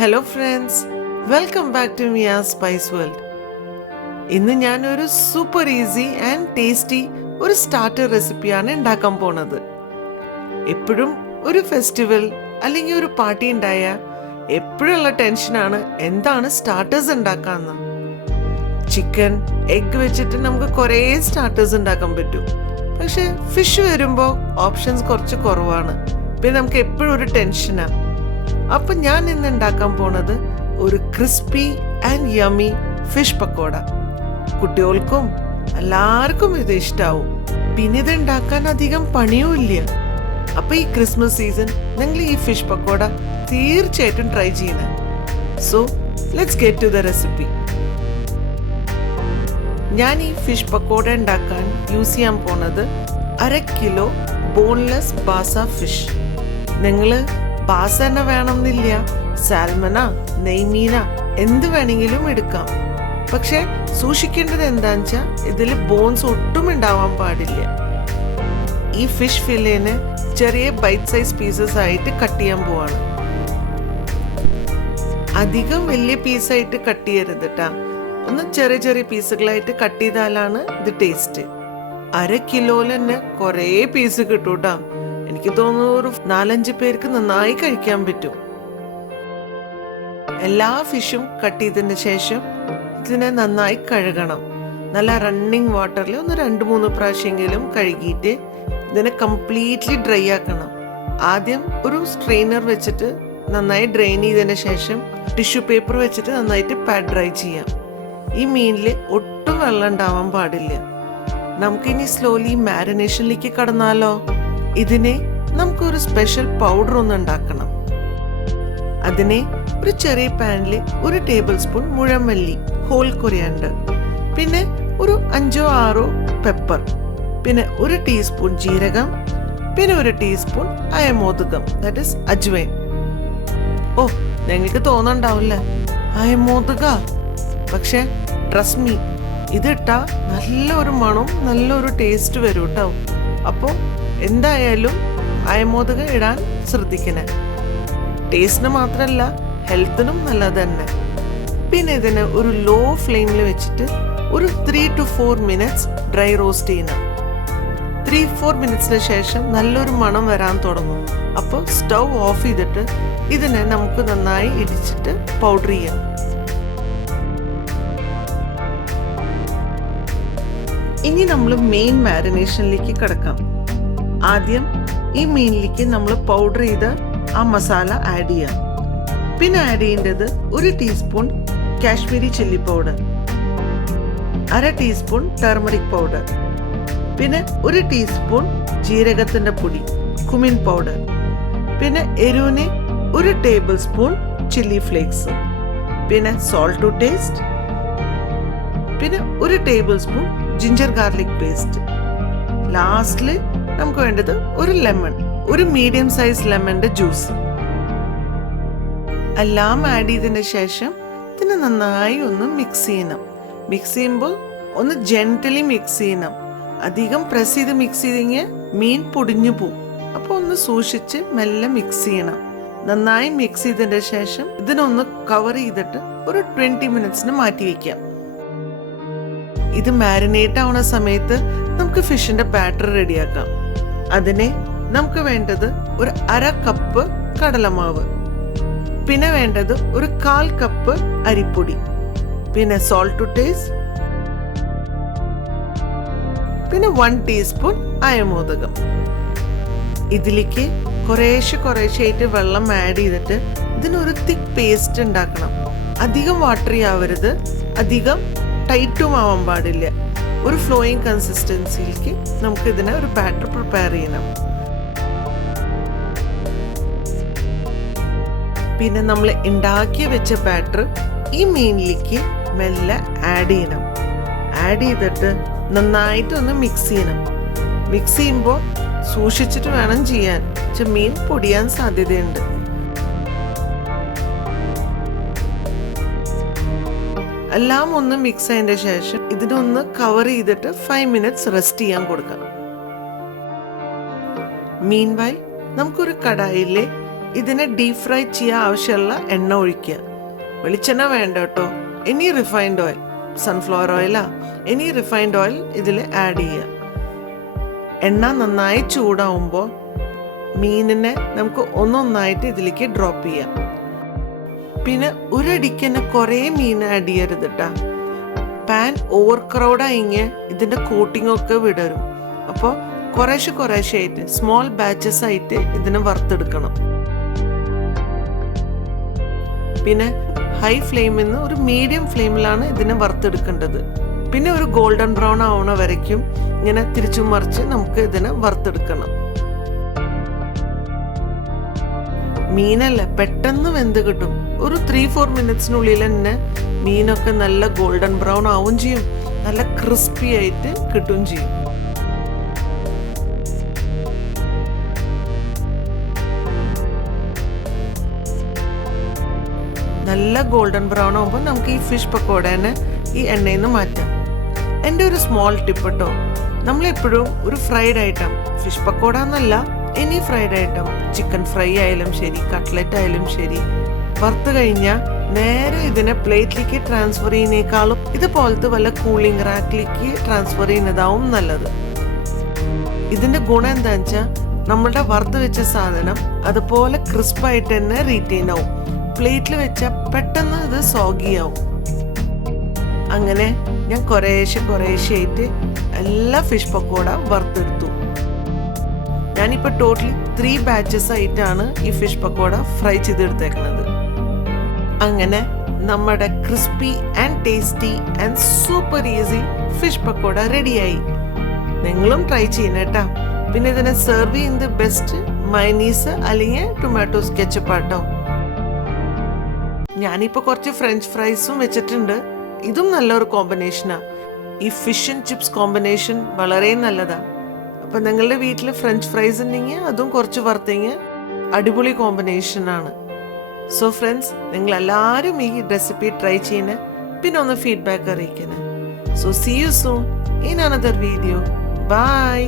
Hello friends, welcome back to Mia spice world. ഇന്ന് ഞാനൊരു super easy and tasty ഒരു starter റെസിപ്പിയാണ് ഉണ്ടാക്കാൻ പോണത്. എപ്പോഴും ഒരു ഫെസ്റ്റിവൽ അല്ലെങ്കിൽ ഒരു പാർട്ടി ഉണ്ടായ എപ്പോഴുള്ള ടെൻഷനാണ് എന്താണ് സ്റ്റാർട്ടേഴ്സ് ഉണ്ടാക്കാന്ന്. ചിക്കൻ, എഗ് വെച്ചിട്ട് നമുക്ക് കുറേ സ്റ്റാർട്ടേഴ്സ് ഉണ്ടാക്കാൻ പറ്റും. പക്ഷെ ഫിഷ് വരുമ്പോൾ ഓപ്ഷൻസ് കുറച്ച് കുറവാണ്. പിന്നെ നമുക്ക് എപ്പോഴും ഒരു ടെൻഷനാണ്. അപ്പം ഞാൻ ഇന്ന് ഉണ്ടാക്കാൻ പോണത് ഒരു crispy and yummy fish pakoda. കുട്ടികൾക്കും എല്ലാവർക്കും ഇത് ഇഷ്ടാവും. പിന്നെ ഇത് ഉണ്ടാക്കാൻ അധികം പണിയും ഇല്ല. അപ്പൊ ഈ ക്രിസ്മസ് സീസൺ നിങ്ങൾ ഈ ഫിഷ് പക്കോട തീർച്ചയായിട്ടും ട്രൈ ചെയ്യണം. So let's get to the recipe. ഞാൻ ഈ ഫിഷ് പക്കോട ഉണ്ടാക്കാൻ യൂസ് ചെയ്യാൻ പോണത് 1/2 കിലോ ബോൺലെസ് ബാസ ഫിഷ്. നിങ്ങൾ ബാസ തന്നെ വേണമെന്നില്ല, സാൽമന, നെയ്മീന എന്ത് വേണമെങ്കിലും എടുക്കാം. പക്ഷെ സൂക്ഷിക്കേണ്ടത് എന്താണെന്ന് വെച്ചാൽ ഇതിൽ ബോൺസ് ഒട്ടും ഉണ്ടാവാൻ പാടില്ല. ഈ ഫിഷ് ഫില്ലേന് ചെറിയ ബൈറ്റ് സൈസ് പീസസ് ആയിട്ട് കട്ട് ചെയ്യാൻ പോവാണ്. അധികം വലിയ പീസായിട്ട് കട്ട് ചെയ്യരുത് കേട്ടാ. ഒന്ന് ചെറിയ ചെറിയ പീസുകളായിട്ട് കട്ട് ചെയ്താലാണ് ഇത് ടേസ്റ്റ്. 1/2 കിലോയിൽ തന്നെ കുറേ പീസ് കിട്ടും കേട്ടാ. എനിക്ക് തോന്നുന്നു ഒരു 4-5 പേർക്ക് നന്നായി കഴിക്കാൻ പറ്റും. എല്ലാ ഫിഷും കട്ട് ചെയ്തതിന് ശേഷം ഇതിനെ നന്നായി കഴുകണം. നല്ല റണ്ണിങ് വാട്ടറിൽ ഒന്ന് 2-3 പ്രാവശ്യമെങ്കിലും കഴുകിയിട്ട് ഇതിനെ കംപ്ലീറ്റ്ലി ഡ്രൈ ആക്കണം. ആദ്യം ഒരു സ്ട്രെയിനർ വെച്ചിട്ട് നന്നായി ഡ്രെയിൻ ചെയ്തതിന് ശേഷം ടിഷ്യൂ പേപ്പർ വെച്ചിട്ട് നന്നായിട്ട് പാഡ് ഡ്രൈ ചെയ്യാം. ഈ മീനിൽ ഒട്ടും വെള്ളം ഉണ്ടാവാൻ പാടില്ല. നമുക്കിനി സ്ലോലി മാരിനേഷനിലേക്ക് കടന്നാലോ. ഇതിനെ നമുക്കൊരു സ്പെഷ്യൽ പൗഡർ ഒന്ന് ഉണ്ടാക്കണം. അതിനെ ഒരു ചെറിയ പാനിൽ 1 ടേബിൾ സ്പൂൺ മുഴമല്ലി, ഹോൾ കൊറിയാണ്ടർ, പിന്നെ ഒരു 5-6 പെപ്പർ, പിന്നെ 1 ടീസ്പൂൺ ജീരകം, പിന്നെ 1 ടീസ്പൂൺ അയമോദകം, ദാറ്റ് ഈസ് അജ്വൈൻ. ഓ, നിങ്ങൾക്ക് തോന്നണ്ടാവില്ല അയമോദക, പക്ഷെ ട്രസ്റ്റ് മീ, ഇതിട്ടാ നല്ലൊരു മണം, നല്ലൊരു ടേസ്റ്റ് വരും കേട്ടോ. അപ്പോൾ എന്തായാലും അയമോദകം ഇടാൻ ശ്രദ്ധിക്കണേ. ടേസ്റ്റിന് മാത്രമല്ല ഹെൽത്തിനും നല്ലത് തന്നെ. പിന്നെ ഇതിനെ ഒരു ലോ ഫ്ലെയിമിൽ വെച്ചിട്ട് ഒരു 3 to 4 മിനിറ്റ്സ് ഡ്രൈ റോസ്റ്റ് ചെയ്യണം. 3-4 മിനിറ്റ്സിന് ശേഷം നല്ലൊരു മണം വരാൻ തുടങ്ങും. അപ്പോൾ സ്റ്റൗ ഓഫ് ചെയ്തിട്ട് ഇതിനെ നമുക്ക് നന്നായി ഇടിച്ചിട്ട് പൗഡർ ചെയ്യാം. ഇനി നമ്മൾ മെയിൻ മാരിനേഷനിലേക്ക് കിടക്കാം. ആദ്യം ഈ മീനിലേക്ക് നമ്മൾ പൗഡർ ചെയ്ത ആ മസാല ആഡ് ചെയ്യാം. പിന്നെ ആഡ് ചെയ്യേണ്ടത് 1 teaspoon Kashmiri chilli powder, 1/2 teaspoon turmeric powder, പിന്നെ 1 ടീസ്പൂൺ ജീരകത്തിന്റെ പൊടി, കുമിൻ പൗഡർ, പിന്നെ എരിവിന് 1 ടേബിൾ സ്പൂൺ ചില്ലി ഫ്ലേക്സ്, പിന്നെ സോൾട്ട് ടു ടേസ്റ്റ്, പിന്നെ 1 table spoon ginger garlic paste. ലാസ്റ്റിൽ നമുക്ക് വേണ്ടത് 1 ലെമൺ, ഒരു മീഡിയം സൈസ് ലെമണിന്റെ ജ്യൂസ്. എല്ലാം ആഡ് ചെയ്തതിന് ശേഷം ഇതിനെ നന്നായി ഒന്ന് മിക്സ് ചെയ്യണം. മിക്സ് ചെയ്യുമ്പോൾ ഒന്ന് ജെന്റലി മിക്സ് ചെയ്യണം. അധികം പ്രസ് ചെയ്ത് മിക്സ് ചെയ്തെങ്കിൽ മീൻ പൊടിഞ്ഞു പോവും. അപ്പോൾ ഒന്ന് സൂക്ഷിച്ച് മെല്ലെ മിക്സ് ചെയ്യണം. നന്നായി മിക്സ് ചെയ്തതിന് ശേഷം ഇതിനൊന്ന് കവർ ചെയ്തിട്ട് ഒരു 20 മിനിറ്റ്സിന് മാറ്റി വയ്ക്കാം. ഇത് മാരിനേറ്റ് ആവുന്ന സമയത്ത് നമുക്ക് ഫിഷിന്റെ ബാറ്റർ റെഡിയാക്കാം. അതിനെ നമുക്ക് വേണ്ടത് ഒരു 1/2 കപ്പ് കടലമാവ്, പിന്നെ വേണ്ടത് ഒരു 1/4 കപ്പ് അരിപ്പൊടി, പിന്നെ സോൾട്ട് ടു ടേസ്റ്റ്, പിന്നെ 1 ടീസ്പൂൺ അയമോദകം. ഇതിലേക്ക് കുറേശ്ശെ വെള്ളം ആഡ് ചെയ്തിട്ട് ഇതിനൊരു തിക്ക് പേസ്റ്റ് ഉണ്ടാക്കണം. അധികം വാട്ടറി ആവരുത്, അധികം ടൈറ്റും ആവാൻ പാടില്ല. ഒരു ഫ്ലോയിങ് കൺസിസ്റ്റൻസിയിലേക്ക് നമുക്ക് ഇതിനെ ഒരു ബാറ്റർ പ്രിപ്പയർ ചെയ്യണം. പിന്നെ നമ്മൾ ഉണ്ടാക്കി വെച്ച ബാറ്റർ ഈ മീനിലേക്ക് മെല്ലെ ആഡ് ചെയ്യണം. ആഡ് ചെയ്തിട്ട് നന്നായിട്ട് ഒന്ന് മിക്സ് ചെയ്യണം. മിക്സ് ചെയ്യുമ്പോൾ സൂക്ഷിച്ചിട്ട് വേണം ചെയ്യാൻ, മീൻ പൊടിയാൻ സാധ്യതയുണ്ട്. എല്ലാം ഒന്ന് മിക്സ് ചെയ്തതിന്റെ ശേഷം ഇതിനൊന്ന് കവർ ചെയ്തിട്ട് 5 മിനിറ്റ്സ് റെസ്റ്റ് ചെയ്യാൻ കൊടുക്കാം. മീൻവൈൽ നമുക്കൊരു കടായിലെ ഇതിനെ ഡീപ് ഫ്രൈ ചെയ്യാൻ ആവശ്യമുള്ള എണ്ണ ഒഴിക്കുക. വെളിച്ചെണ്ണ വേണ്ട കേട്ടോ, എനി റിഫൈൻഡ് ഓയിൽ, സൺഫ്ലവർ ഓയിലാ, എനി റിഫൈൻഡ് ഓയിൽ ഇതിൽ ആഡ് ചെയ്യുക. എണ്ണ നന്നായി ചൂടാവുമ്പോൾ മീനിനെ നമുക്ക് ഒന്നൊന്നായിട്ട് ഇതിലേക്ക് ഡ്രോപ്പ് ചെയ്യാം. പിന്നെ ഒരടിക്ക് തന്നെ കുറേ മീൻ ആഡ് ചെയ്യരുത് കേട്ടോ. പാൻ ഓവർ ക്രൗഡായിങ്ങ് ഇതിൻ്റെ കോട്ടിങ്ങൊക്കെ വിടരും. അപ്പോൾ കുറേശ്ശെ ആയിട്ട് സ്മോൾ ബാച്ചസ് ആയിട്ട് ഇതിനെ വറുത്തെടുക്കണം. പിന്നെ ഹൈ ഫ്ലെയിമിൽ നിന്ന് ഒരു മീഡിയം ഫ്ലെയിമിലാണ് ഇതിനെ വറുത്തെടുക്കേണ്ടത്. പിന്നെ ഒരു ഗോൾഡൻ ബ്രൗൺ ആവണ വരയ്ക്കും ഇങ്ങനെ തിരിച്ചു മറിച്ച് നമുക്ക് ഇതിനെ വറുത്തെടുക്കണം. മീനല്ല, പെട്ടെന്ന് വെന്ത് കിട്ടും. ഒരു 3-4 മിനിറ്റ്സിനുള്ളിൽ തന്നെ മീനൊക്കെ നല്ല ഗോൾഡൻ ബ്രൗൺ ആവും ചെയ്യും, നല്ല ക്രിസ്പി ആയിട്ട് കിട്ടുകയും ചെയ്യും. നല്ല ഗോൾഡൻ ബ്രൗൺ ആകുമ്പോൾ നമുക്ക് ഈ ഫിഷ് പക്കോടേനെ ഈ എണ്ണയിൽ നിന്ന് മാറ്റാം. എൻ്റെ ഒരു സ്മോൾ ടിപ്പ് കേട്ടോ, നമ്മളെപ്പോഴും ഒരു ഫ്രൈഡ് ഐറ്റം, ഫിഷ് പക്കോട എന്നല്ല, any fried item, chicken fry ആയാലും ശരി, കട്ട്ലറ്റ് ആയാലും ശരി, വറുത്ത് കഴിഞ്ഞാൽ നേരെ ഇതിനെ പ്ലേറ്റിലേക്ക് ട്രാൻസ്ഫർ ചെയ്യുന്നേക്കാളും ഇതുപോലത്തെ വല്ല കൂളിംഗ് റാക്കിലേക്ക് ട്രാൻസ്ഫർ ചെയ്യുന്നതാവും നല്ലത്. ഇതിൻ്റെ ഗുണം എന്താണെന്ന് വെച്ചാൽ നമ്മളുടെ വറുത്ത് വെച്ച സാധനം അതുപോലെ ക്രിസ്പായിട്ട് തന്നെ റീറ്റെയിൻ ആവും. പ്ലേറ്റിൽ വെച്ചാൽ പെട്ടെന്ന് ഇത് സോഗിയാവും. അങ്ങനെ ഞാൻ കുറേശ്ശെ ആയിട്ട് എല്ലാ ഫിഷ് പക്കോട വറുത്തെടുത്തു. ഞാനിപ്പോൾ ടോട്ടലി 3 ബാച്ചസ് ആയിട്ടാണ് ഈ ഫിഷ് പക്കോട ഫ്രൈ ചെയ്തെടുത്തേക്കുന്നത്. അങ്ങനെ നമ്മുടെ crispy and tasty and super easy fish pakoda റെഡിയായി. നിങ്ങളും ട്രൈ ചെയ്യണം കേട്ടോ. പിന്നെ ഇതിനെ സെർവ് ചെയ്യുന്നത് ബെസ്റ്റ് മയനീസ് അല്ലെങ്കിൽ ടൊമാറ്റോസ് കെച്ചപ്പാട്ടോ. ഞാനിപ്പോൾ കുറച്ച് ഫ്രഞ്ച് ഫ്രൈസും വെച്ചിട്ടുണ്ട്. ഇതും നല്ലൊരു കോമ്പിനേഷനാണ്. ഈ ഫിഷ് ആൻഡ് ചിപ്സ് കോമ്പിനേഷൻ വളരെ നല്ലതാണ്. അപ്പം നിങ്ങളുടെ വീട്ടിൽ ഫ്രഞ്ച് ഫ്രൈസ് ഉണ്ടെങ്കിൽ അതും കുറച്ച് വറുത്തെങ്കിൽ അടിപൊളി കോമ്പിനേഷനാണ്. സോ ഫ്രണ്ട്സ്, നിങ്ങളെല്ലാവരും ഈ റെസിപ്പി ട്രൈ ചെയ്യണേ, പിന്നെ ഒന്ന് ഫീഡ്ബാക്ക് അറിയിക്കണേ. So see you soon in another video. By.